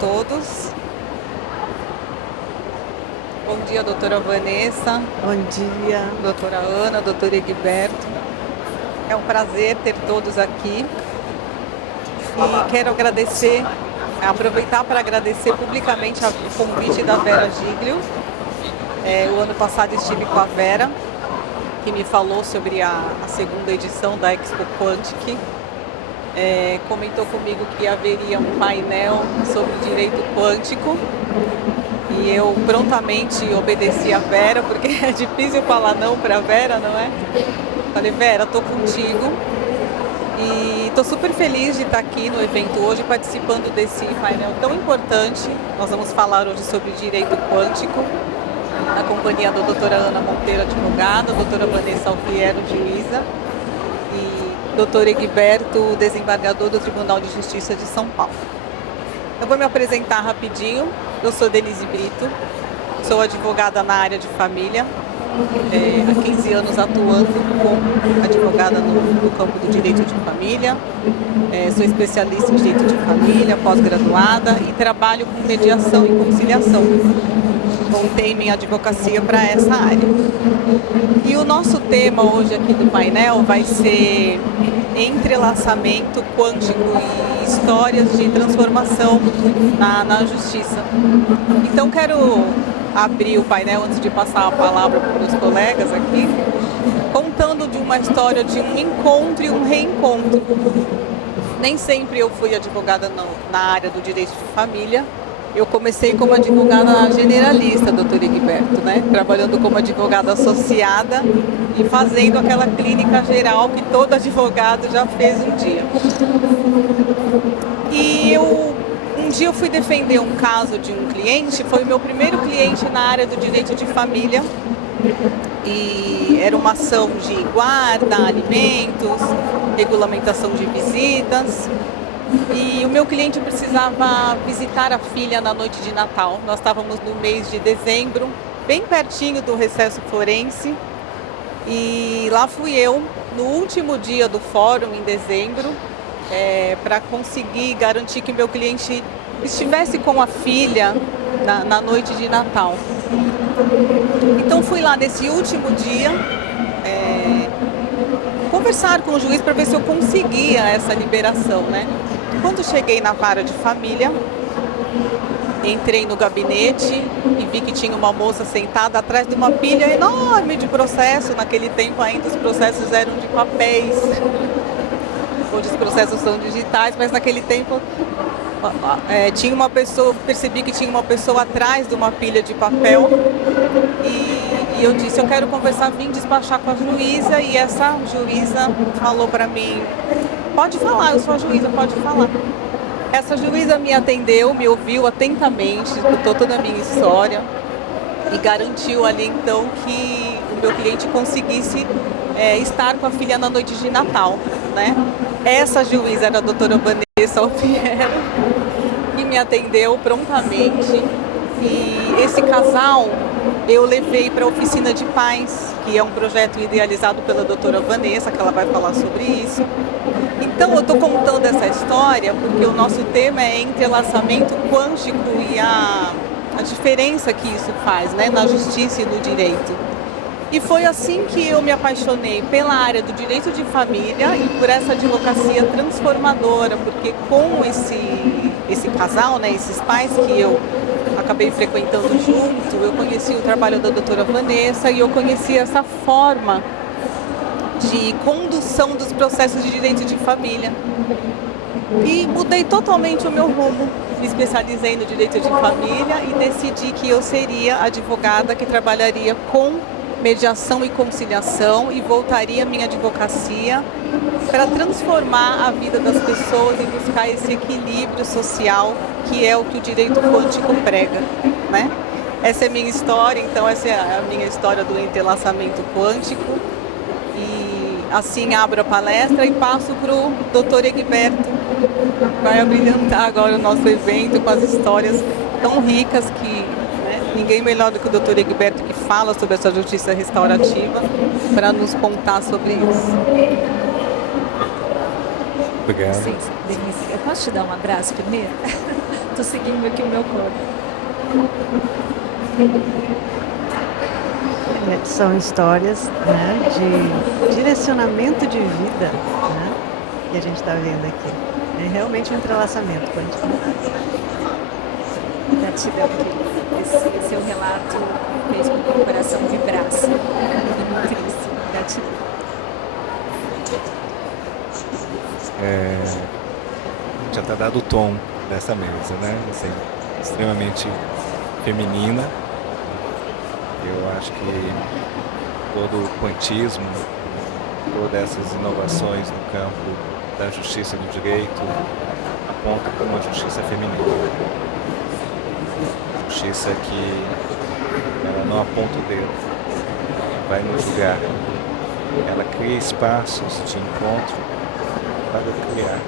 todos. Bom dia, doutora Vanessa. Bom dia. Doutora Ana, doutor Egberto. É um prazer ter todos aqui. E quero aproveitar para agradecer publicamente o convite da Vera Giglio. O ano passado estive com a Vera, que me falou sobre a segunda edição da Expo Quantic. Comentou comigo que haveria um painel sobre direito quântico e eu prontamente obedeci a Vera, porque é difícil falar não para a Vera, não é? Falei, Vera, estou contigo e estou super feliz de estar aqui no evento hoje participando desse painel tão importante. Nós vamos falar hoje sobre direito quântico, na companhia da doutora Ana Monteiro, advogada, doutora Vanessa Alfiero, juíza, e doutor Egberto, desembargador do Tribunal de Justiça de São Paulo. Eu vou me apresentar rapidinho. Eu sou Denise Brito, sou advogada na área de família, há 15 anos atuando como advogada no campo do direito de família, sou especialista em direito de família, pós-graduada e trabalho com mediação e conciliação. Voltei minha advocacia para essa área. E o nosso tema hoje aqui do painel vai ser entrelaçamento quântico e histórias de transformação na justiça. Então quero abrir o painel antes de passar a palavra para os colegas aqui, contando de uma história de um encontro e um reencontro. Nem sempre eu fui advogada na área do direito de família. Eu comecei como advogada generalista, doutor Egberto, né? Trabalhando como advogada associada e fazendo aquela clínica geral que todo advogado já fez um dia. E um dia eu fui defender um caso de um cliente, foi o meu primeiro cliente na área do direito de família. E era uma ação de guarda, alimentos, regulamentação de visitas. E o meu cliente precisava visitar a filha na noite de Natal. Nós estávamos no mês de dezembro, bem pertinho do recesso forense. E lá fui eu, no último dia do fórum, em dezembro, para conseguir garantir que meu cliente estivesse com a filha na noite de Natal. Então fui lá nesse último dia conversar com o juiz para ver se eu conseguia essa liberação, né? Quando cheguei na vara de família, entrei no gabinete e vi que tinha uma moça sentada atrás de uma pilha enorme de processo. Naquele tempo ainda os processos eram de papéis, hoje os processos são digitais, mas naquele tempo tinha uma pessoa, percebi que tinha uma pessoa atrás de uma pilha de papel e eu disse, eu quero conversar, vim despachar com a juíza, e essa juíza falou para mim, pode falar, eu sou a juíza, pode falar. Essa juíza me atendeu, me ouviu atentamente, escutou toda a minha história e garantiu ali então que o meu cliente conseguisse estar com a filha na noite de Natal, né? Essa juíza era a doutora Vanessa Alfiero, que me atendeu prontamente, e esse casal eu levei para a Oficina de Paz, que é um projeto idealizado pela doutora Vanessa, que ela vai falar sobre isso. Então eu estou contando essa história porque o nosso tema é entrelaçamento quântico e a diferença que isso faz, né, na justiça e no direito. E foi assim que eu me apaixonei pela área do direito de família e por essa advocacia transformadora, porque com esse casal, né, esses pais que eu acabei frequentando junto, eu conheci o trabalho da doutora Vanessa e eu conheci essa forma de condução dos processos de direito de família. E mudei totalmente o meu rumo. Me especializei no direito de família e decidi que eu seria advogada que trabalharia com mediação e conciliação e voltaria a minha advocacia para transformar a vida das pessoas e buscar esse equilíbrio social que é o que o direito quântico prega, né? Essa é a minha história, então essa é a minha história do entrelaçamento quântico. E assim abro a palestra e passo para o doutor Egberto, que vai abrilhantar agora o nosso evento com as histórias tão ricas que ninguém melhor do que o doutor Egberto, que fala sobre essa justiça restaurativa, para nos contar sobre isso. Obrigado. Sim, Denise, eu posso te dar um abraço primeiro? tô seguindo aqui o meu corpo. São histórias, né, de direcionamento de vida, né, que a gente está vendo aqui. É realmente um entrelaçamento quântico. Gratidão, querido. Esse seu relato fez com que o meu coração vibrasse. Nutríssimo. Gratidão. Já está dado o tom dessa mesa, né? Assim, extremamente feminina. Eu acho que todo o quantismo, todas essas inovações no campo da justiça e do direito apontam para uma justiça feminina. Justiça que ela não aponta o dedo, vai nos julgar. Ela cria espaços de encontro para criar.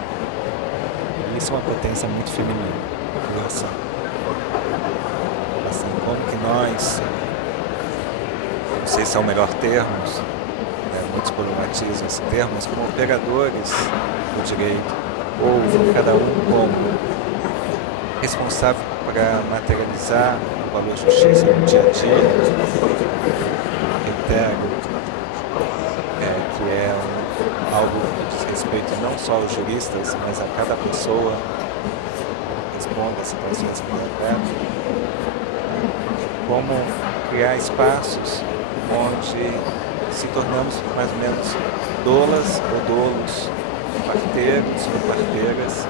E isso é uma potência muito feminina. Criação. Assim, como que nós, não sei se é o melhor termo, né, muitos problematizam esse termo, mas como operadores do direito, ou cada um como responsável para materializar o valor de justiça no dia a dia, integro, que é algo que diz respeito não só aos juristas, mas a cada pessoa que responde a situações concretas, como criar espaços onde se tornamos mais ou menos dolas ou dolos, parteiros ou parteiras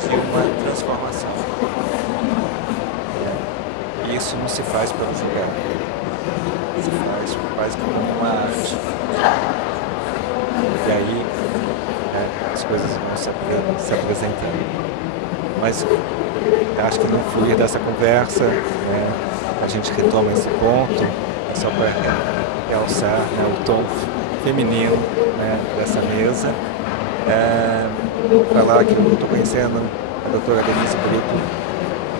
de uma transformação. E isso não se faz pelo julgar, se faz como uma arte. E aí as coisas vão se apresentando. Mas acho que no fluir dessa conversa, né, a gente retoma esse ponto, só para realçar, né, o tom feminino, né, dessa mesa. Falar que eu estou conhecendo a doutora Denise Brito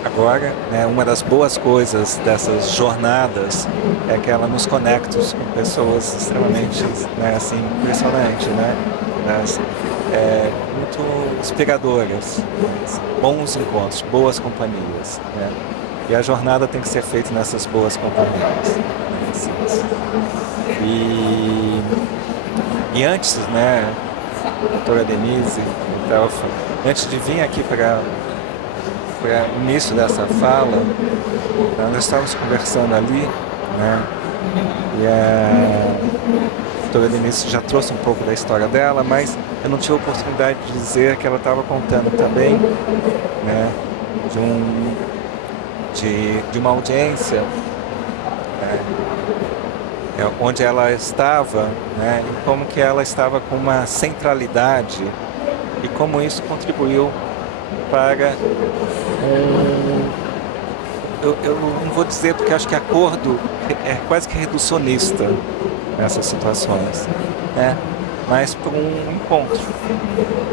agora, né, uma das boas coisas dessas jornadas é que ela nos conecta com pessoas extremamente, né, assim, impressionantes, né, muito inspiradoras, bons encontros, boas companhias, né, e a jornada tem que ser feita nessas boas companhias, né, assim. E antes, né, doutora Denise, então, antes de vir aqui para o início dessa fala, nós estávamos conversando ali, né, e a doutora Denise já trouxe um pouco da história dela, mas eu não tive a oportunidade de dizer que ela estava contando também, né, de uma audiência, né, onde ela estava, né, e como que ela estava com uma centralidade e como isso contribuiu para eu não vou dizer porque acho que acordo é quase que reducionista nessas situações, né, mas para um encontro,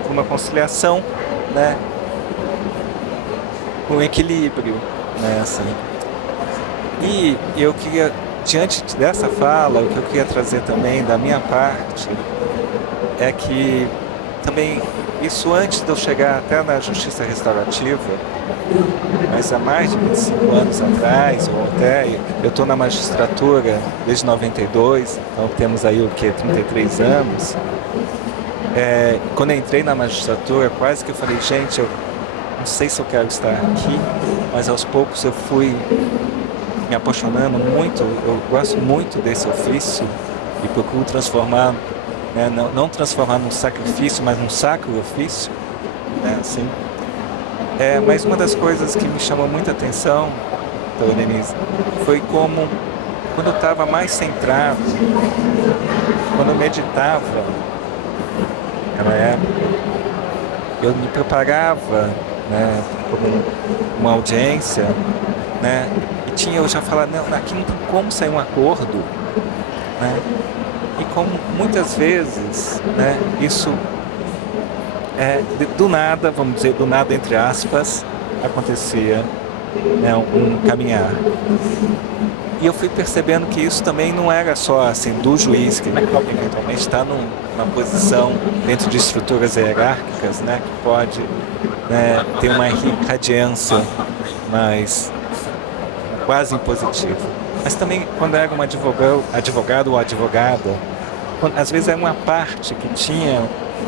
para uma conciliação, né, com um equilíbrio, né, assim. E eu queria, diante dessa fala, o que eu queria trazer também da minha parte é que também isso antes de eu chegar até na justiça restaurativa, mas há mais de 25 anos atrás, ou até eu estou na magistratura desde 92, então temos aí o que, 33 anos. Quando eu entrei na magistratura, quase que eu falei, gente, eu não sei se eu quero estar aqui, mas aos poucos eu fui me apaixonando muito, eu gosto muito desse ofício e procuro transformar, né, não transformar num sacrifício, mas num sacro ofício, né, assim. Mas uma das coisas que me chamou muita atenção, doutora Denise, foi como, quando eu estava mais centrado, quando eu meditava, naquela época, eu me preparava, né, para uma audiência, né, e eu já falava, não, aqui não tem como sair um acordo, né, e como muitas vezes, né, isso do nada, vamos dizer, do nada entre aspas, acontecia, né, um caminhar. E eu fui percebendo que isso também não era só assim do juiz, que eventualmente está numa posição dentro de estruturas hierárquicas, né, que pode né, tem uma irradiância mais quase impositiva. Mas também quando era um advogado ou advogada, às vezes era uma parte que tinha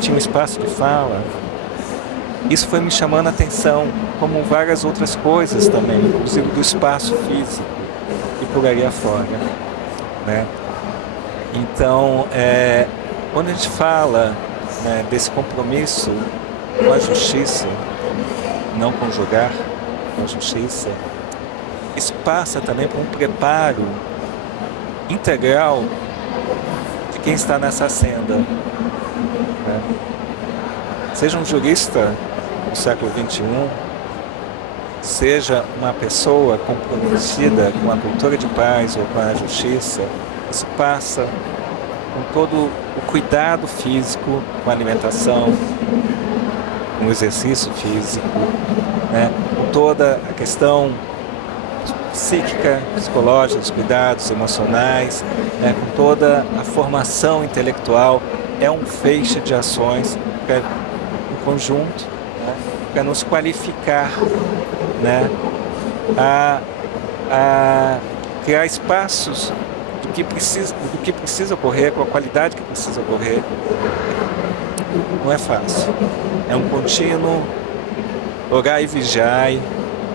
um espaço de fala, isso foi me chamando a atenção, como várias outras coisas também, inclusive do espaço físico e por aí afora, né? Então, quando a gente fala, né, desse compromisso com a justiça, não com julgar, com a justiça, isso passa também por um preparo integral de quem está nessa senda, né? Seja um jurista do século XXI, seja uma pessoa comprometida com a cultura de paz ou com a justiça, isso passa com todo o cuidado físico, com a alimentação, com o exercício físico, né? Com toda a questão psíquica, psicológica, dos cuidados emocionais, né? Com toda a formação intelectual, é um feixe de ações em conjunto, né? Para nos qualificar, né? A criar espaços do que precisa ocorrer, com a qualidade que precisa ocorrer. Não é fácil. É um contínuo orar e vigiar,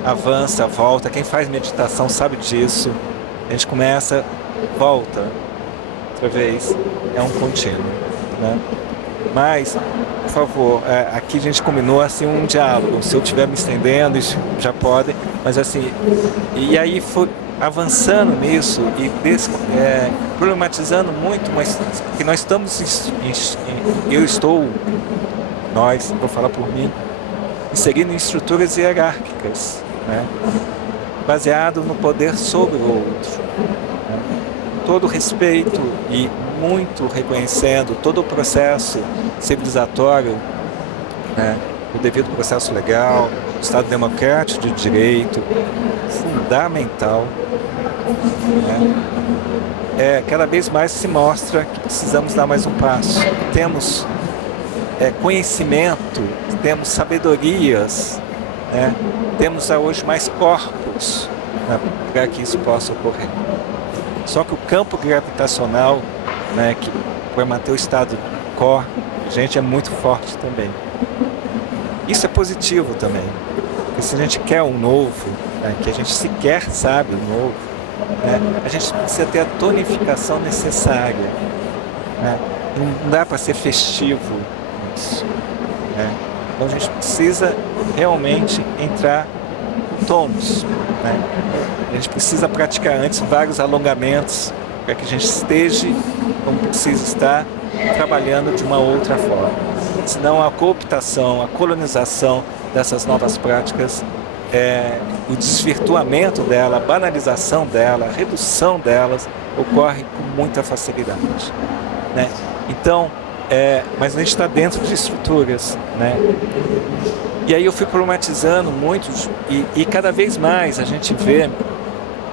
avança, volta. Quem faz meditação sabe disso. A gente começa, volta, outra vez. É um contínuo, né? Mas, por favor, aqui a gente combinou assim um diálogo. Se eu estiver me estendendo, já pode. Mas assim, e aí foi avançando nisso e problematizando muito, mas que nós estamos, nós, vou falar por mim, inserindo em estruturas hierárquicas, né? Baseado no poder sobre o outro, né? Todo respeito e muito reconhecendo todo o processo civilizatório, né? O devido processo legal, o Estado democrático de direito, fundamental, né? Cada vez mais se mostra que precisamos dar mais um passo. Temos conhecimento, temos sabedorias, né? Temos hoje mais corpos, né, para que isso possa ocorrer. Só que o campo gravitacional, né, que para manter o estado core, gente, é muito forte também. Isso é positivo também, porque se a gente quer um novo, né, que a gente sequer sabe o novo, né, a gente precisa ter a tonificação necessária, né? Não dá para ser festivo nisso, né? Então a gente precisa realmente entrar em tônus, né? A gente precisa praticar antes vários alongamentos para que a gente esteja como precisa estar, trabalhando de uma outra forma. Senão a cooptação, a colonização dessas novas práticas, o desvirtuamento dela, a banalização dela, a redução delas ocorre com muita facilidade, né? Então, mas a gente está dentro de estruturas, né? E aí eu fui problematizando muito e cada vez mais a gente vê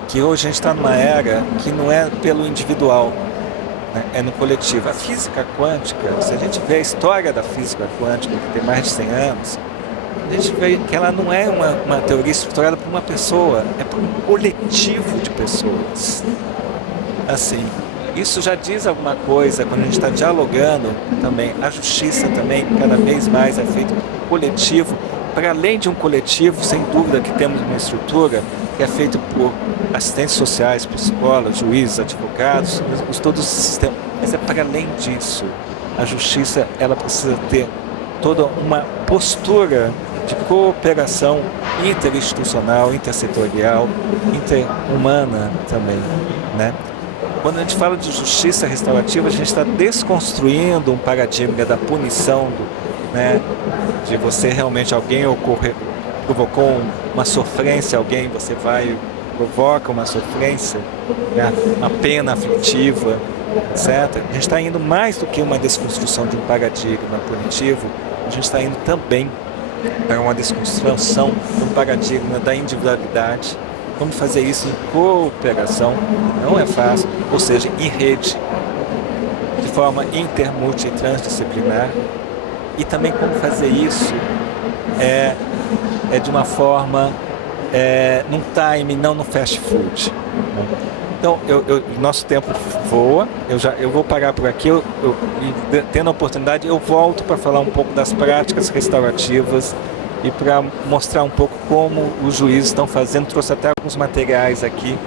que hoje a gente está numa era que não é pelo individual, né? É no coletivo. A física quântica, se a gente vê a história da física quântica, que tem mais de 100 anos, a gente vê que ela não é uma teoria estruturada por uma pessoa, é por um coletivo de pessoas. Assim, isso já diz alguma coisa quando a gente está dialogando também. A justiça também, cada vez mais, é feita por coletivo. Para além de um coletivo, sem dúvida que temos uma estrutura que é feita por assistentes sociais, psicólogos, juízes, advogados, todo o sistema. Mas é para além disso. A justiça, ela precisa ter toda uma postura de cooperação interinstitucional, intersetorial, interhumana também, né? Quando a gente fala de justiça restaurativa, a gente está desconstruindo um paradigma da punição, né? De você realmente, alguém provocou uma sofrência, alguém, você vai, provoca uma sofrência, né? Uma pena aflitiva, etc. A gente está indo mais do que uma desconstrução de um paradigma punitivo, a gente está indo também para uma desconstrução de um paradigma da individualidade. Como fazer isso em cooperação, não é fácil, ou seja, em rede, de forma inter, multi e transdisciplinar, e também como fazer isso é de uma forma, num time, não no fast food. Então, nosso tempo voa, eu vou parar por aqui, e tendo a oportunidade, eu volto para falar um pouco das práticas restaurativas e para mostrar um pouco como os juízes estão fazendo. Trouxe até alguns materiais aqui,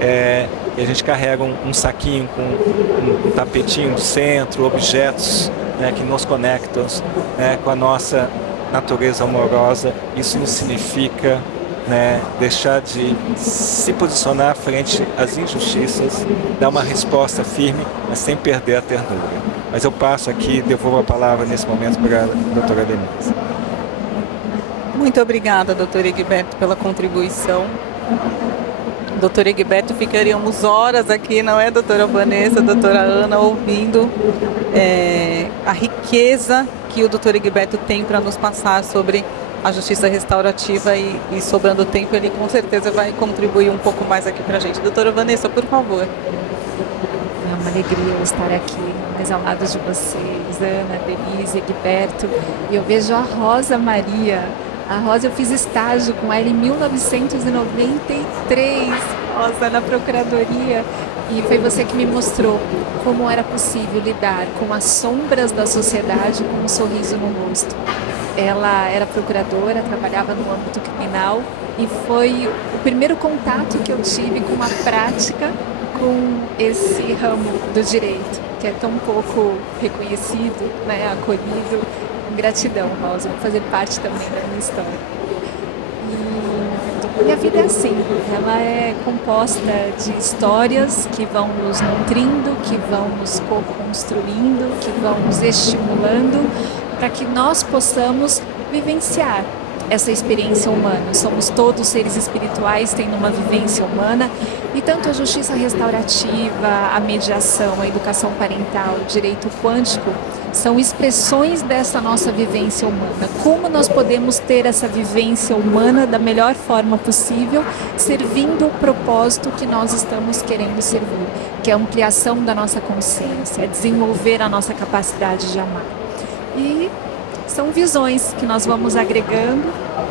e a gente carrega um saquinho com um tapetinho no centro, objetos, né, que nos conectam, né, com a nossa natureza amorosa. Isso não significa, né, deixar de se posicionar frente às injustiças, dar uma resposta firme, mas sem perder a ternura. Mas eu passo aqui e devolvo a palavra nesse momento para a doutora Denise. Muito obrigada, doutor Egberto, pela contribuição. Doutor Egberto, ficaríamos horas aqui, não é, doutora Vanessa, doutora Ana, ouvindo a riqueza que o doutor Egberto tem para nos passar sobre a justiça restaurativa, e sobrando tempo, ele com certeza vai contribuir um pouco mais aqui para a gente. Doutora Vanessa, por favor. É uma alegria estar aqui, ao lado de vocês, Ana, Denise, Egberto. E eu vejo a Rosa Maria. A Rosa, eu fiz estágio com ela em 1993, Rosa, na Procuradoria. E foi você que me mostrou como era possível lidar com as sombras da sociedade com um sorriso no rosto. Ela era procuradora, trabalhava no âmbito criminal, e foi o primeiro contato que eu tive com a prática com esse ramo do direito, que é tão pouco reconhecido, né, acolhido. Gratidão, Rosa, por fazer parte também da minha história. E minha vida é assim, ela é composta de histórias que vão nos nutrindo, que vão nos co-construindo, que vão nos estimulando para que nós possamos vivenciar essa experiência humana. Somos todos seres espirituais, tendo uma vivência humana, e tanto a justiça restaurativa, a mediação, a educação parental, o direito quântico são expressões dessa nossa vivência humana. Como nós podemos ter essa vivência humana da melhor forma possível, servindo o propósito que nós estamos querendo servir, que é a ampliação da nossa consciência, é desenvolver a nossa capacidade de amar. E são visões que nós vamos agregando,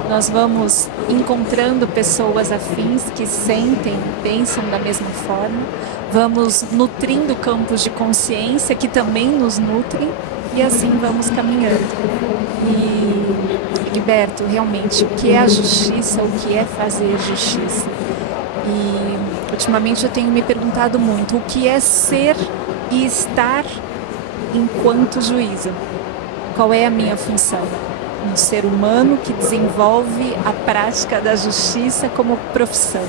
nós vamos encontrando pessoas afins que sentem, pensam da mesma forma, vamos nutrindo campos de consciência que também nos nutrem, e assim vamos caminhando. E, Egberto, realmente, o que é a justiça, o que é fazer justiça? E, ultimamente, eu tenho me perguntado muito, o que é ser e estar enquanto juíza? Qual é a minha função? Um ser humano que desenvolve a prática da justiça como profissão.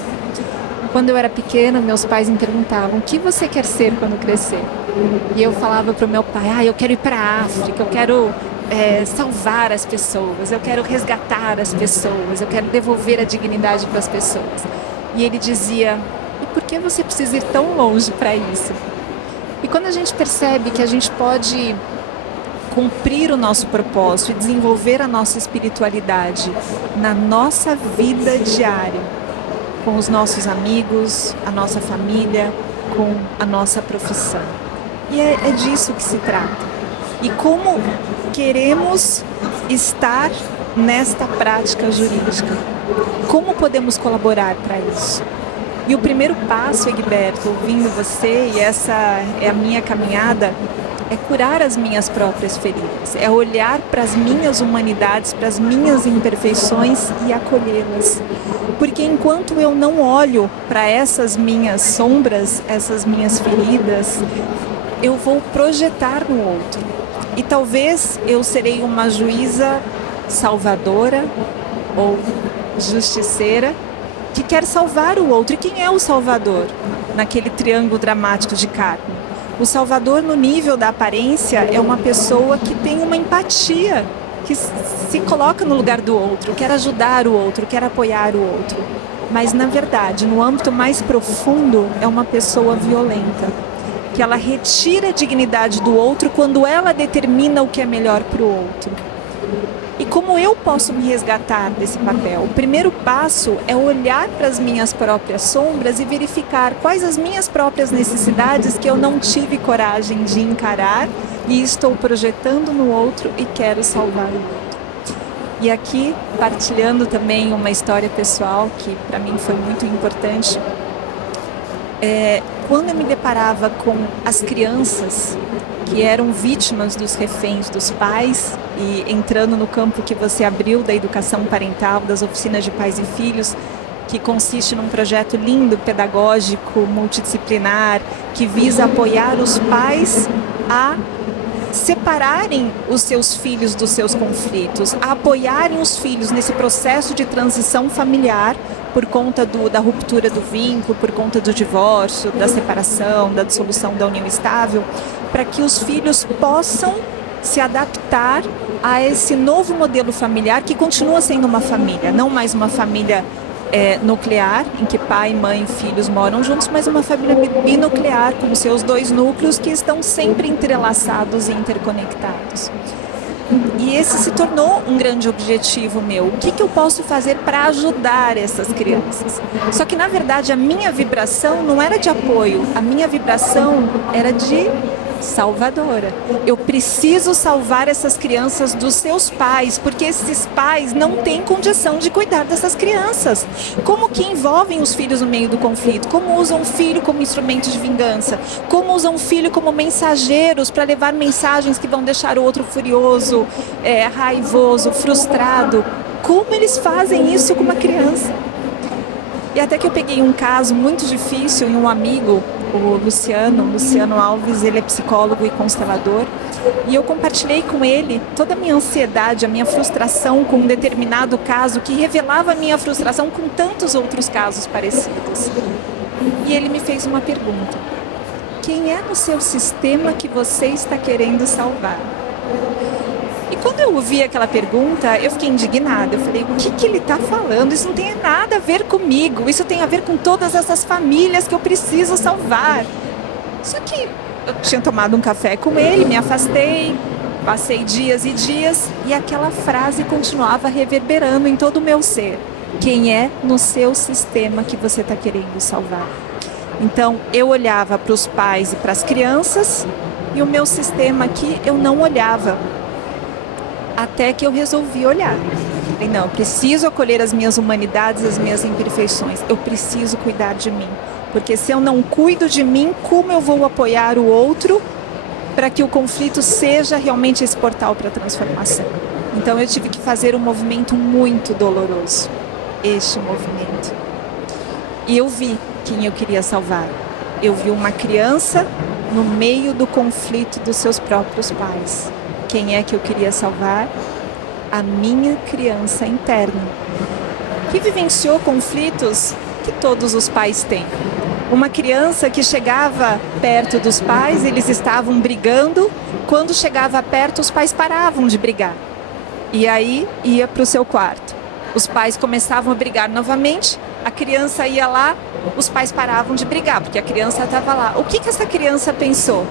Quando eu era pequena, meus pais me perguntavam, o que você quer ser quando crescer? E eu falava para o meu pai, eu quero ir para a África, eu quero salvar as pessoas, eu quero resgatar as pessoas, eu quero devolver a dignidade para as pessoas. E ele dizia, e por que você precisa ir tão longe para isso? E quando a gente percebe que a gente pode cumprir o nosso propósito e desenvolver a nossa espiritualidade na nossa vida diária, com os nossos amigos, a nossa família, com a nossa profissão. E é disso que se trata. E como queremos estar nesta prática jurídica? Como podemos colaborar para isso? E o primeiro passo, Egberto, ouvindo você, e essa é a minha caminhada, é curar as minhas próprias feridas, é olhar para as minhas humanidades, para as minhas imperfeições e acolhê-las. Porque enquanto eu não olho para essas minhas sombras, essas minhas feridas, eu vou projetar no outro. E talvez eu serei uma juíza salvadora ou justiceira que quer salvar o outro. E quem é o salvador naquele triângulo dramático de Carmen? O salvador, no nível da aparência, é uma pessoa que tem uma empatia, que se coloca no lugar do outro, quer ajudar o outro, quer apoiar o outro. Mas, na verdade, no âmbito mais profundo, é uma pessoa violenta, que ela retira a dignidade do outro quando ela determina o que é melhor para o outro. E como eu posso me resgatar desse papel? O primeiro passo é olhar para as minhas próprias sombras e verificar quais as minhas próprias necessidades que eu não tive coragem de encarar e estou projetando no outro e quero salvar o outro. E aqui, partilhando também uma história pessoal que para mim foi muito importante, quando eu me deparava com as crianças que eram vítimas dos reféns dos pais, e entrando no campo que você abriu da educação parental, das oficinas de pais e filhos, que consiste num projeto lindo, pedagógico, multidisciplinar, que visa apoiar os pais a separarem os seus filhos dos seus conflitos, a apoiarem os filhos nesse processo de transição familiar por conta da ruptura do vínculo, por conta do divórcio, da separação, da dissolução da união estável, para que os filhos possam se adaptar a esse novo modelo familiar que continua sendo uma família, não mais uma família nuclear, em que pai, mãe e filhos moram juntos, mas uma família binuclear, com seus 2 núcleos que estão sempre entrelaçados e interconectados. E esse se tornou um grande objetivo meu. O que eu posso fazer para ajudar essas crianças? Só que, na verdade, a minha vibração não era de apoio, a minha vibração era de salvadora. Eu preciso salvar essas crianças dos seus pais, porque esses pais não têm condição de cuidar dessas crianças. Como que envolvem os filhos no meio do conflito? Como usam o filho como instrumento de vingança? Como usam o filho como mensageiros para levar mensagens que vão deixar o outro furioso, raivoso, frustrado? Como eles fazem isso com uma criança? E até que eu peguei um caso muito difícil em um amigo, o Luciano Alves, ele é psicólogo e constelador, e eu compartilhei com ele toda a minha ansiedade, a minha frustração com um determinado caso que revelava a minha frustração com tantos outros casos parecidos. E ele me fez uma pergunta: quem é no seu sistema que você está querendo salvar? E quando eu ouvi aquela pergunta, eu fiquei indignada. Eu falei, o que ele está falando? Isso não tem nada a ver comigo. Isso tem a ver com todas essas famílias que eu preciso salvar. Só que eu tinha tomado um café com ele, me afastei, passei dias e dias, e aquela frase continuava reverberando em todo o meu ser. Quem é no seu sistema que você está querendo salvar? Então, eu olhava para os pais e para as crianças, e o meu sistema aqui eu não olhava. Até que eu resolvi olhar. Falei, não, eu preciso acolher as minhas humanidades, as minhas imperfeições. Eu preciso cuidar de mim. Porque se eu não cuido de mim, como eu vou apoiar o outro para que o conflito seja realmente esse portal para a transformação? Então eu tive que fazer um movimento muito doloroso. Este movimento. E eu vi quem eu queria salvar. Eu vi uma criança no meio do conflito dos seus próprios pais. Quem é que eu queria salvar? A minha criança interna, que vivenciou conflitos que todos os pais têm. Uma criança que chegava perto dos pais, eles estavam brigando. Quando chegava perto, os pais paravam de brigar. E aí ia para o seu quarto. Os pais começavam a brigar novamente, a criança ia lá, os pais paravam de brigar, porque a criança estava lá. O que essa criança pensou?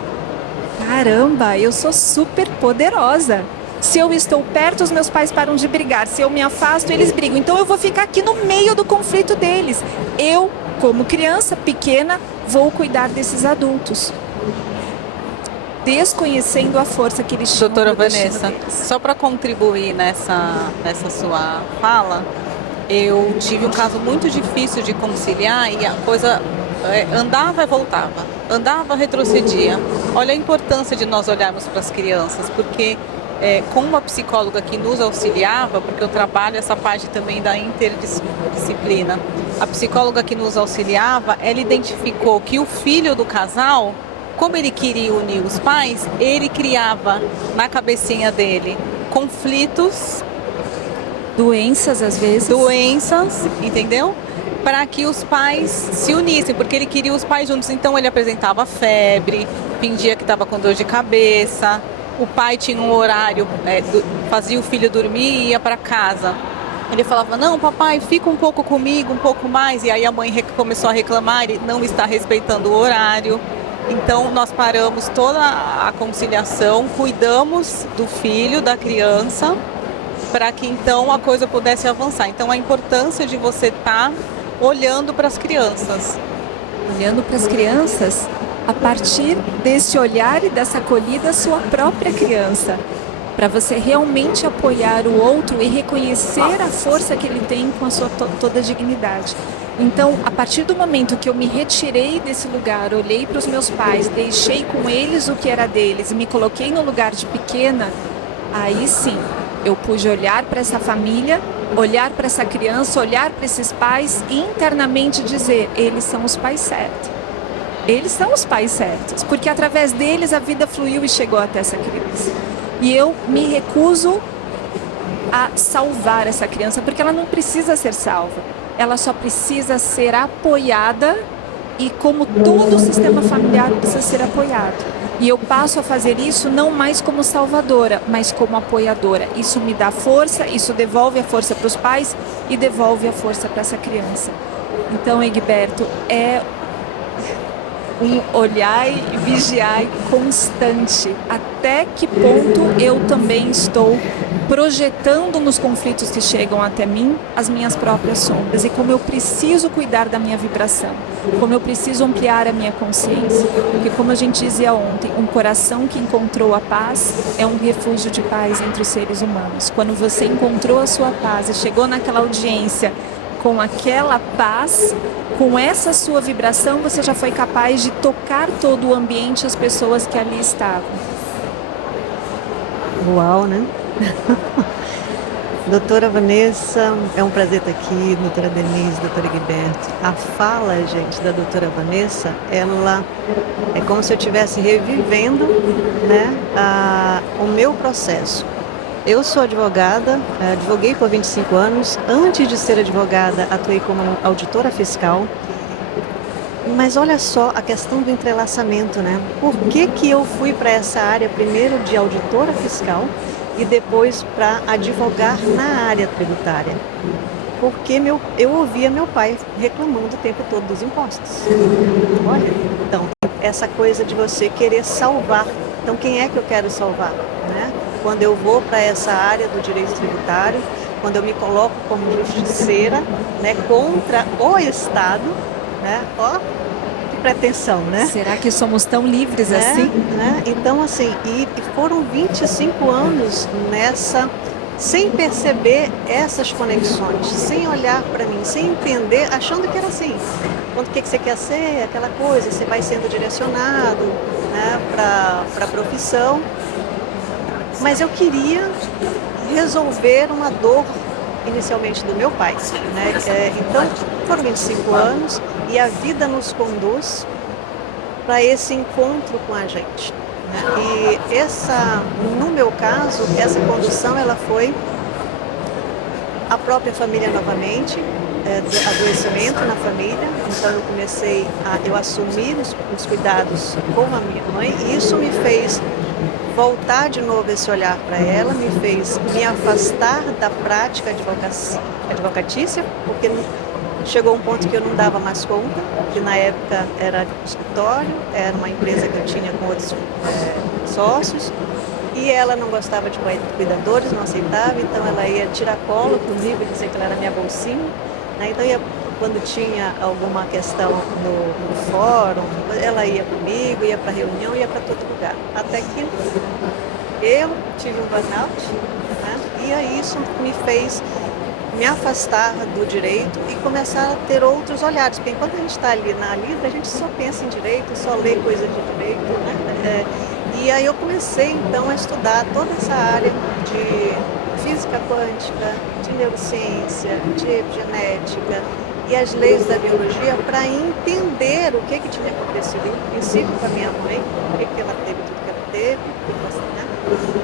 Caramba, eu sou super poderosa. Se eu estou perto, os meus pais param de brigar. Se eu me afasto, eles brigam. Então eu vou ficar aqui no meio do conflito deles. Eu, como criança pequena, vou cuidar desses adultos. Desconhecendo a força que eles tinham. Doutora Vanessa, só para contribuir nessa sua fala, eu tive um caso muito difícil de conciliar e a coisa andava e voltava. Andava, retrocedia. Olha a importância de nós olharmos para as crianças, porque com uma psicóloga que nos auxiliava, porque eu trabalho essa parte também da interdisciplina, a psicóloga que nos auxiliava, ela identificou que o filho do casal, como ele queria unir os pais, ele criava na cabecinha dele conflitos, doenças às vezes. Doenças, entendeu? Para que os pais se unissem, porque ele queria os pais juntos. Então ele apresentava febre, fingia que estava com dor de cabeça, o pai tinha um horário, fazia o filho dormir e ia para casa. Ele falava, não, papai, fica um pouco comigo, um pouco mais. E aí a mãe começou a reclamar, ele não está respeitando o horário. Então nós paramos toda a conciliação, cuidamos do filho, da criança, para que então a coisa pudesse avançar. Então a importância de você estar olhando para as crianças. Olhando para as crianças, a partir desse olhar e dessa acolhida, sua própria criança. para você realmente apoiar o outro e reconhecer a força que ele tem com a sua toda a dignidade. Então, a partir do momento que eu me retirei desse lugar, olhei para os meus pais, deixei com eles o que era deles e me coloquei no lugar de pequena, aí sim, eu pude olhar para essa família, olhar para essa criança, olhar para esses pais e internamente dizer, eles são os pais certos. Eles são os pais certos, porque através deles a vida fluiu e chegou até essa criança. E eu me recuso a salvar essa criança, porque ela não precisa ser salva. Ela só precisa ser apoiada e como todo o sistema familiar precisa ser apoiado. E eu passo a fazer isso não mais como salvadora, mas como apoiadora. Isso me dá força, isso devolve a força para os pais e devolve a força para essa criança. Então, Egberto, é um olhar e vigiar constante. Até que ponto eu também estou projetando nos conflitos que chegam até mim as minhas próprias sombras e como eu preciso cuidar da minha vibração, como eu preciso ampliar a minha consciência. Porque como a gente dizia ontem, um coração que encontrou a paz é um refúgio de paz entre os seres humanos. Quando você encontrou a sua paz e chegou naquela audiência com aquela paz, com essa sua vibração, você já foi capaz de tocar todo o ambiente, as pessoas que ali estavam. Uau, né? Doutora Vanessa, é um prazer estar aqui, doutora Denise, doutora Egberto. A fala, gente, da doutora Vanessa, ela é como se eu estivesse revivendo, né, o meu processo. Eu sou advogada, advoguei por 25 anos. Antes de ser advogada, atuei como auditora fiscal. Mas olha só a questão do entrelaçamento, né? Por que que eu fui para essa área primeiro de auditora fiscal e depois para advogar na área tributária? Porque eu ouvia meu pai reclamando o tempo todo dos impostos. Olha, então, essa coisa de você querer salvar. Então, quem é que eu quero salvar, né? Quando eu vou para essa área do direito tributário, quando eu me coloco como justiceira, né, contra o Estado, né? Ó, que pretensão, né? Será que somos tão livres Né? assim? Né? Então, assim, e foram 25 anos nessa, sem perceber essas conexões, sem olhar para mim, sem entender, achando que era assim. Quando o que você quer ser, aquela coisa, você vai sendo direcionado, né, para a profissão. Mas eu queria resolver uma dor inicialmente do meu pai, né? Então, foram 25 anos e a vida nos conduz para esse encontro com a gente, né? E no meu caso, essa condução ela foi a própria família novamente, adoecimento na família. Então eu assumi os cuidados com a minha mãe e isso me fez voltar de novo esse olhar para ela, me fez me afastar da prática advocatícia, porque chegou um ponto que eu não dava mais conta, que na época era escritório, era uma empresa que eu tinha com outros sócios, e ela não gostava de cuidadores, não aceitava, então ela ia tirar colo comigo e dizer que ela era minha bolsinha, né? Então quando tinha alguma questão no fórum, ela ia comigo, ia para reunião, ia para todo lugar. Até que eu tive um burnout, né? E aí isso me fez me afastar do direito e começar a ter outros olhares. Porque enquanto a gente está ali na Libra, a gente só pensa em direito, só lê coisa de direito, né? E aí eu comecei então a estudar toda essa área de física quântica, de neurociência, de epigenética e as leis da biologia para entender o que tinha acontecido, em princípio com a minha mãe, por que ela teve tudo que ela teve, né?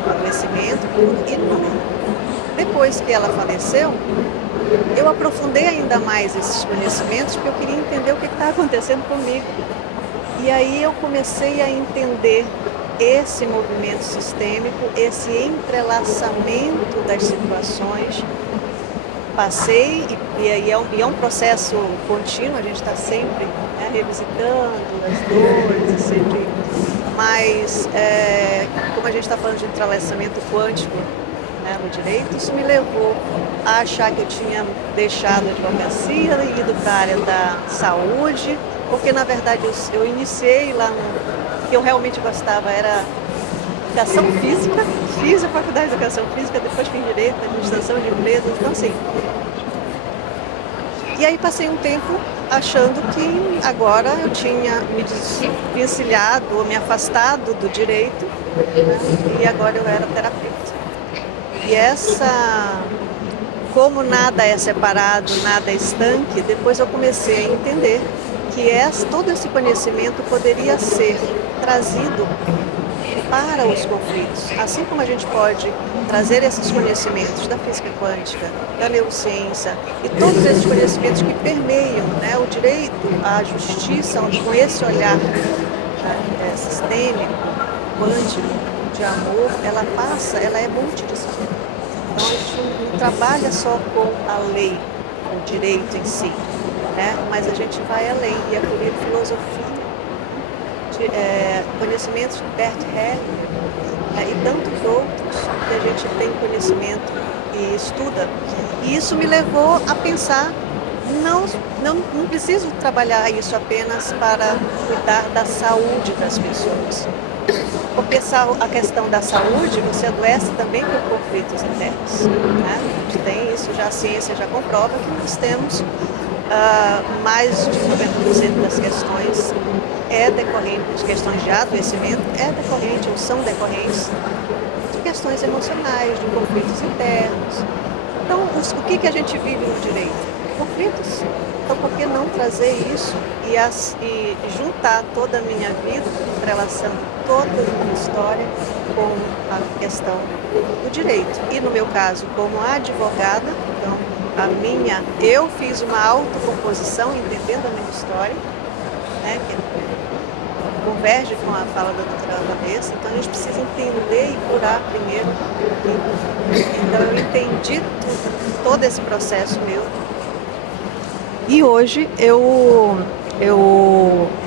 O adoecimento, e depois que ela faleceu, eu aprofundei ainda mais esses conhecimentos porque eu queria entender o que estava acontecendo comigo. E aí eu comecei a entender esse movimento sistêmico, esse entrelaçamento das situações. Passei, e é um processo contínuo, a gente está sempre, né, revisitando as dores, sempre. Mas, como a gente está falando de entrelaçamento quântico, né, no direito, isso me levou a achar que eu tinha deixado a advocacia e ido para a área da saúde, porque na verdade eu iniciei lá que eu realmente gostava era educação física, fiz a faculdade de educação física, depois fiz direito, administração de empresas, então assim. E aí passei um tempo achando que agora eu tinha me desvencilhado ou me afastado do direito, né? E agora eu era terapeuta. E como nada é separado, nada é estanque, depois eu comecei a entender que todo esse conhecimento poderia ser trazido para os conflitos. Assim como a gente pode trazer esses conhecimentos da física quântica, da neurociência e todos esses conhecimentos que permeiam, né, o direito, a justiça, com esse olhar, né, sistêmico, quântico, de amor, ela é multidisciplinar. Então a gente não trabalha só com a lei, com o direito em si, né, mas a gente vai além e acolher filosofia, conhecimentos de Bert Hellinger, e tantos outros que a gente tem conhecimento e estuda. E isso me levou a pensar, não preciso trabalhar isso apenas para cuidar da saúde das pessoas. Porque a questão da saúde, você adoece também por conflitos internos, né? A gente tem isso, a ciência já comprova que nós temos mais de 90% das questões as questões de adoecimento decorrente ou são decorrentes de questões emocionais, de conflitos internos. Então, o que a gente vive no direito? Conflitos. Então, por que não trazer isso e juntar toda a minha vida, entrelaçando toda a minha história com a questão do direito? E no meu caso, como advogada, então, eu fiz uma autocomposição entendendo a minha história, né, que converge com a fala da doutora Vanessa, então a gente precisa entender e curar primeiro. Então eu entendi todo esse processo meu. E hoje eu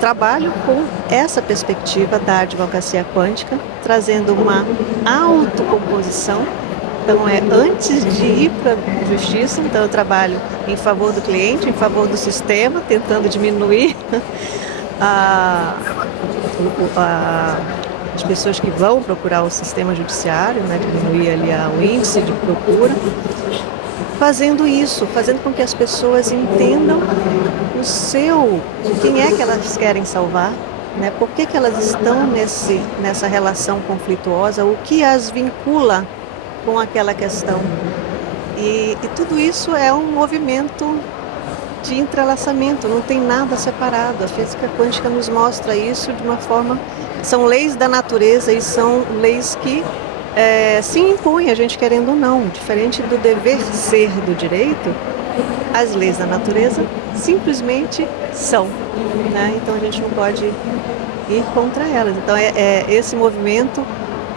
trabalho com essa perspectiva da advocacia quântica, trazendo uma autocomposição. Então antes de ir para a justiça, então eu trabalho em favor do cliente, em favor do sistema, tentando diminuir as pessoas que vão procurar o sistema judiciário, né, diminuir ali o índice de procura, fazendo com que as pessoas entendam quem é que elas querem salvar, né, por que elas estão nessa relação conflituosa, o que as vincula com aquela questão. E tudo isso é um movimento de entrelaçamento, não tem nada separado. A física quântica nos mostra isso de uma forma... São leis da natureza e são leis que se impõem, a gente querendo ou não. Diferente do dever ser do direito, as leis da natureza simplesmente são, né? Então a gente não pode ir contra elas. Então esse movimento,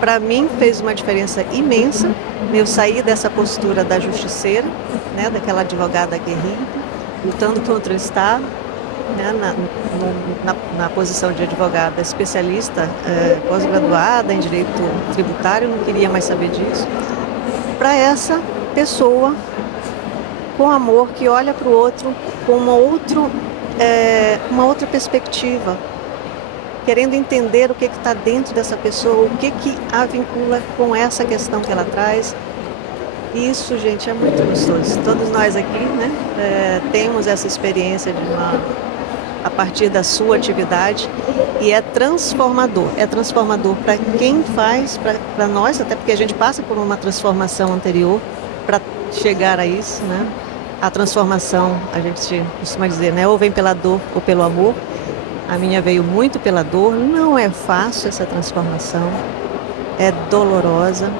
para mim, fez uma diferença imensa. Eu saí dessa postura da justiceira, né, daquela advogada guerreira, lutando contra o Estado, né, na posição de advogada especialista, pós-graduada em direito tributário, não queria mais saber disso, para essa pessoa com amor, que olha para o outro com uma outra perspectiva, querendo entender o que está dentro dessa pessoa, o que a vincula com essa questão que ela traz. Isso, gente, é muito gostoso. Todos nós aqui, né, temos essa experiência a partir da sua atividade, e é transformador. É transformador para quem faz, para nós, até porque a gente passa por uma transformação anterior para chegar a isso, né? A transformação, a gente costuma dizer, né, ou vem pela dor ou pelo amor. A minha veio muito pela dor. Não é fácil essa transformação, é dolorosa.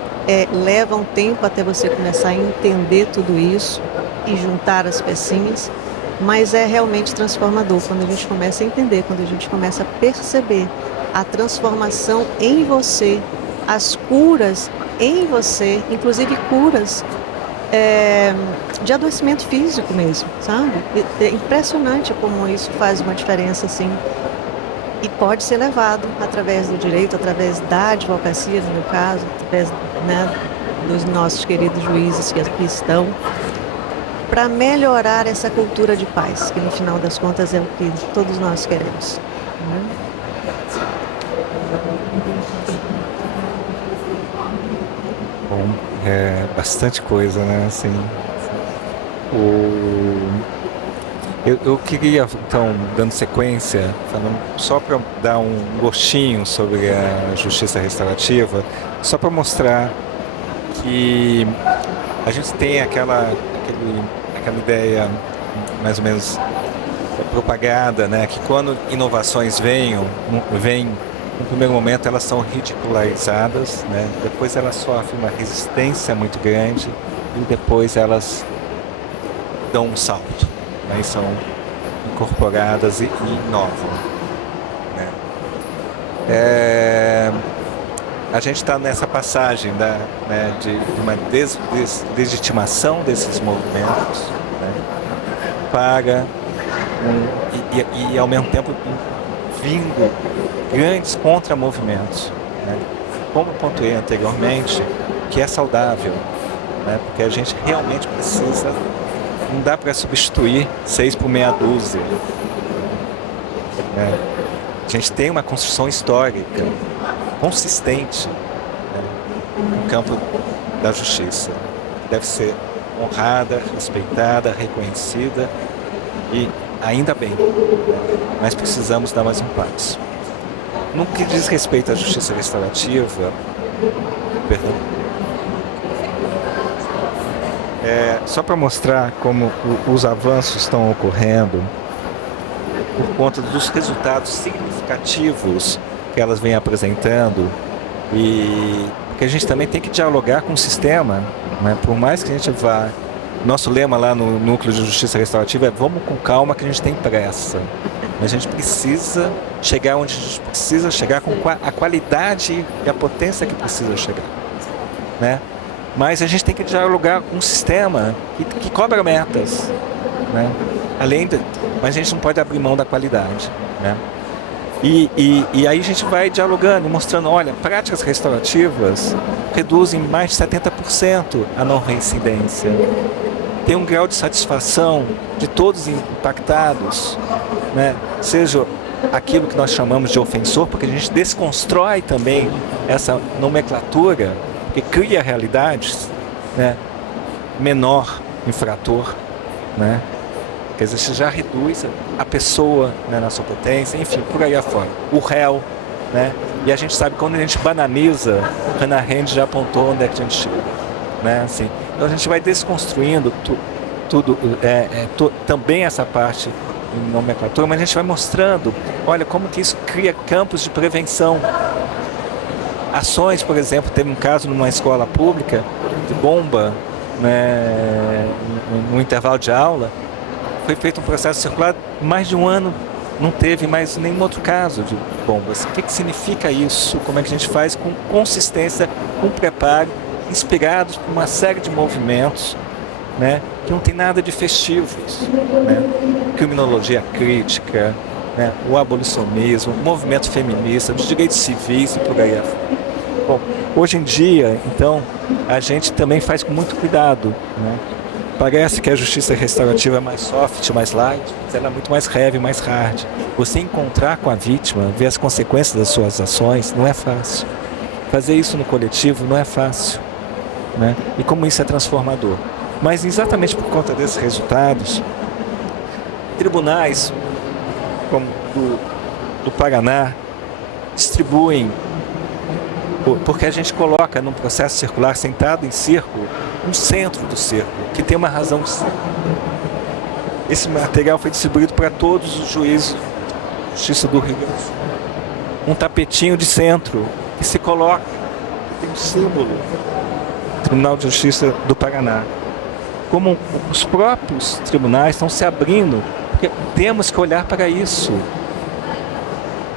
Leva um tempo até você começar a entender tudo isso e juntar as pecinhas, mas é realmente transformador quando a gente começa a entender, quando a gente começa a perceber a transformação em você, as curas em você, inclusive curas de adoecimento físico mesmo, sabe? É impressionante como isso faz uma diferença, assim, e pode ser levado através do direito, através da advocacia, no meu caso, através, né, dos nossos queridos juízes que aqui estão, para melhorar essa cultura de paz, que no final das contas é o que todos nós queremos, né? Bom, é bastante coisa, né? Assim, o... eu queria, então, dando sequência, falando, só para dar um gostinho sobre a justiça restaurativa, só para mostrar que a gente tem aquela ideia mais ou menos propagada, né, que quando inovações vêm, no primeiro momento elas são ridicularizadas, né, depois elas sofrem uma resistência muito grande e depois elas dão um salto, né, e são incorporadas e inovam, né. A gente está nessa passagem né, de uma deslegitimação desses movimentos, né, para e ao mesmo tempo vindo grandes contramovimentos, né? Como pontuei anteriormente, que é saudável, né? Porque a gente realmente precisa, não dá para substituir 6 por meia dúzia, né? A gente tem uma construção histórica consistente, né, no campo da justiça. Deve ser honrada, respeitada, reconhecida e ainda bem, mas precisamos dar mais um passo. No que diz respeito à justiça restaurativa, perdão, só para mostrar como os avanços estão ocorrendo por conta dos resultados significativos que elas vêm apresentando e porque a gente também tem que dialogar com o sistema, né? Por mais que a gente vá, nosso lema lá no Núcleo de Justiça Restaurativa é vamos com calma que a gente tem pressa. Mas a gente precisa chegar onde a gente precisa chegar com a qualidade e a potência que precisa chegar, né? Mas a gente tem que dialogar com um sistema que cobra metas, né? Mas a gente não pode abrir mão da qualidade, né? E aí a gente vai dialogando, mostrando, olha, práticas restaurativas reduzem mais de 70% a não reincidência. Tem um grau de satisfação de todos impactados, né? Seja aquilo que nós chamamos de ofensor, porque a gente desconstrói também essa nomenclatura, que cria realidades, né? Menor infrator, né? Quer dizer, você já reduz a pessoa, né, na sua potência, enfim, por aí afora. O réu, né? E a gente sabe que quando a gente banaliza, Hannah Arendt já apontou onde é que a gente chega, né? Assim, então a gente vai desconstruindo tudo, também essa parte de nomenclatura, mas a gente vai mostrando, olha, como que isso cria campos de prevenção. Ações, por exemplo, teve um caso numa escola pública de bomba, né, no intervalo de aula. Foi feito um processo circular, mais de um ano não teve mais nenhum outro caso de bombas. O que significa isso? Como é que a gente faz com consistência, com preparo, inspirados por uma série de movimentos, né, que não tem nada de festivos, né? Criminologia crítica, né, o abolicionismo, o movimento feminista, os direitos civis e por aí afora. Bom, hoje em dia, então, a gente também faz com muito cuidado, né? Parece que a justiça restaurativa é mais soft, mais light, mas ela é muito mais heavy, mais hard. Você encontrar com a vítima, ver as consequências das suas ações, não é fácil. Fazer isso no coletivo não é fácil, né? E como isso é transformador. Mas exatamente por conta desses resultados, tribunais como do Paraná distribuem, porque a gente coloca num processo circular sentado em círculo, um centro do círculo, que tem uma razão de ser. Esse material foi distribuído para todos os juízes de justiça do Rio Grande do Sul. Um tapetinho de centro que se coloca, tem um símbolo, Tribunal de Justiça do Paraná. Como os próprios tribunais estão se abrindo, porque temos que olhar para isso.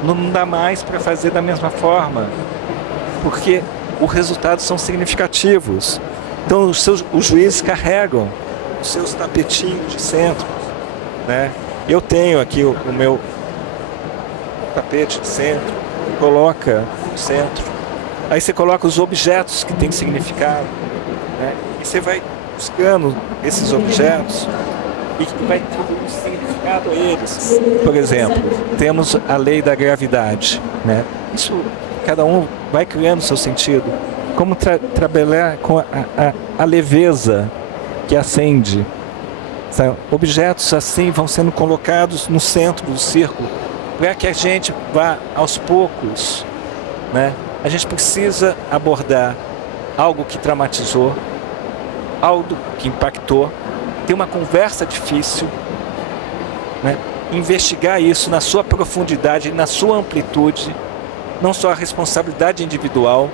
Não dá mais para fazer da mesma forma, porque os resultados são significativos. Então os juízes carregam os seus tapetinhos de centro, né? Eu tenho aqui o meu tapete de centro, coloca no centro. Aí você coloca os objetos que têm significado, né? E você vai buscando esses objetos e vai atribuindo significado a eles. Por exemplo, temos a lei da gravidade, né? Isso, cada um vai criando seu sentido. como trabalhar com a leveza que acende. Sabe? Objetos assim vão sendo colocados no centro do círculo para que a gente vá aos poucos, né? A gente precisa abordar algo que traumatizou, algo que impactou, ter uma conversa difícil, né? Investigar isso na sua profundidade, na sua amplitude, não só a responsabilidade individual,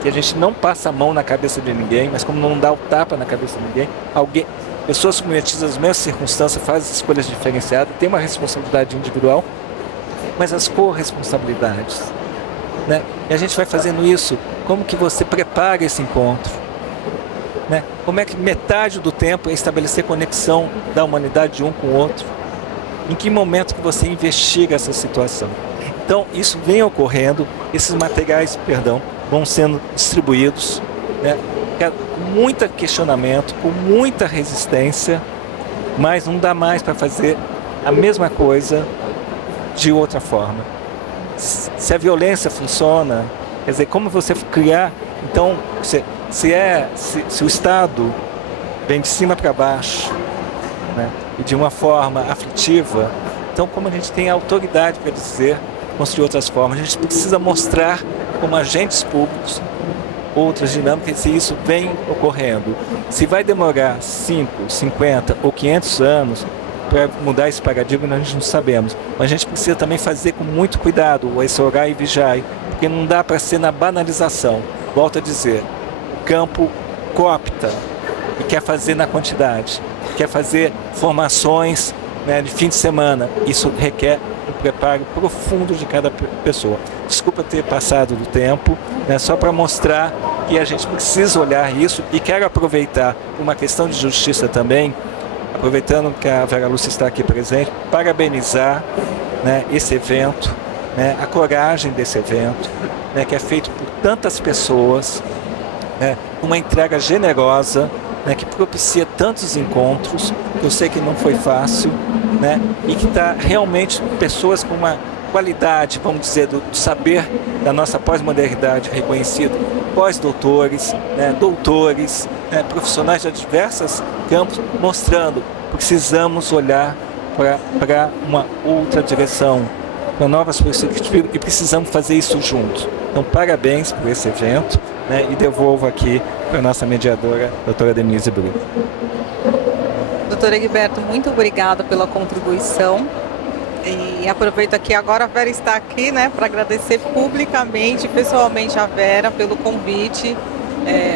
que a gente não passa a mão na cabeça de ninguém, mas como não dá o tapa na cabeça de ninguém, pessoas submetidas às mesmas circunstâncias fazem escolhas diferenciadas, tem uma responsabilidade individual, mas as corresponsabilidades, né? E a gente vai fazendo isso, como que você prepara esse encontro, né? Como é que metade do tempo é estabelecer conexão da humanidade de um com o outro? Em que momento que você investiga essa situação? Então, isso vem ocorrendo, esses materiais, vão sendo distribuídos, né? Com muito questionamento, com muita resistência, mas não dá mais para fazer a mesma coisa de outra forma. Se a violência funciona, quer dizer, como você criar, então, se o Estado vem de cima para baixo, né, e de uma forma aflitiva, então como a gente tem autoridade para dizer, construir outras formas, a gente precisa mostrar como agentes públicos outras dinâmicas, se isso vem ocorrendo. Se vai demorar 5, 50 ou 500 anos para mudar esse paradigma, nós não sabemos. Mas a gente precisa também fazer com muito cuidado, esse orar e vigiar, porque não dá para ser na banalização. Volto a dizer, o campo coopta e quer fazer na quantidade, quer fazer formações, né, de fim de semana. Isso requer um preparo profundo de cada pessoa. Desculpa ter passado do tempo, né, só para mostrar que a gente precisa olhar isso, e quero aproveitar uma questão de justiça também, aproveitando que a Vera Lúcia está aqui presente, parabenizar, né, esse evento, né, a coragem desse evento, né, que é feito por tantas pessoas, né, uma entrega generosa, né, que propicia tantos encontros, que eu sei que não foi fácil, né, e que está realmente pessoas com uma qualidade, vamos dizer, do saber da nossa pós-modernidade reconhecido, pós-doutores, né, doutores, né, profissionais de diversos campos, mostrando que precisamos olhar para uma outra direção, para novas perspectivas, e precisamos fazer isso juntos. Então, parabéns por esse evento, né, e devolvo aqui para a nossa mediadora, doutora Denise Brito. Doutora Egberto, muito obrigada pela contribuição. E aproveito aqui agora, a Vera está aqui, né, para agradecer publicamente, pessoalmente a Vera pelo convite.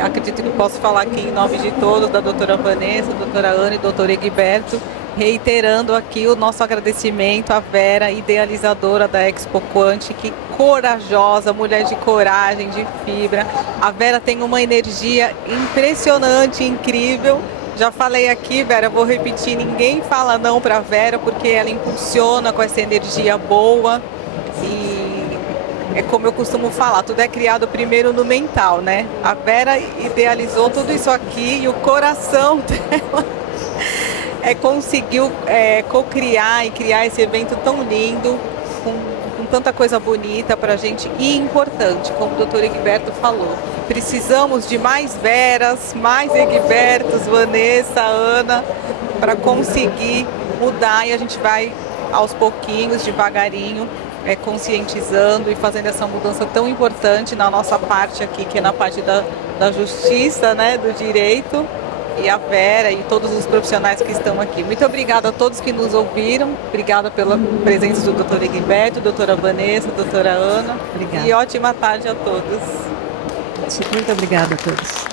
Acredito que posso falar aqui em nome de todos, da doutora Vanessa, doutora Ana e doutora Egberto, reiterando aqui o nosso agradecimento à Vera, idealizadora da Expo Quantic, corajosa, mulher de coragem, de fibra. A Vera tem uma energia impressionante, incrível. Já falei aqui, Vera, vou repetir, ninguém fala não para a Vera, porque ela impulsiona com essa energia boa. E é como eu costumo falar, tudo é criado primeiro no mental, né? A Vera idealizou tudo isso aqui e o coração dela conseguiu co-criar e criar esse evento tão lindo, com tanta coisa bonita para a gente e importante, como o doutor Egberto falou. Precisamos de mais Veras, mais Egbertos, Vanessa, Ana, para conseguir mudar, e a gente vai aos pouquinhos, devagarinho, conscientizando e fazendo essa mudança tão importante na nossa parte aqui, que é na parte da justiça, né, do direito, e a Vera e todos os profissionais que estão aqui. Muito obrigada a todos que nos ouviram, obrigada pela presença do doutor Egberto, doutora Vanessa, doutora Ana. Obrigada. E ótima tarde a todos. Muito obrigada a todos.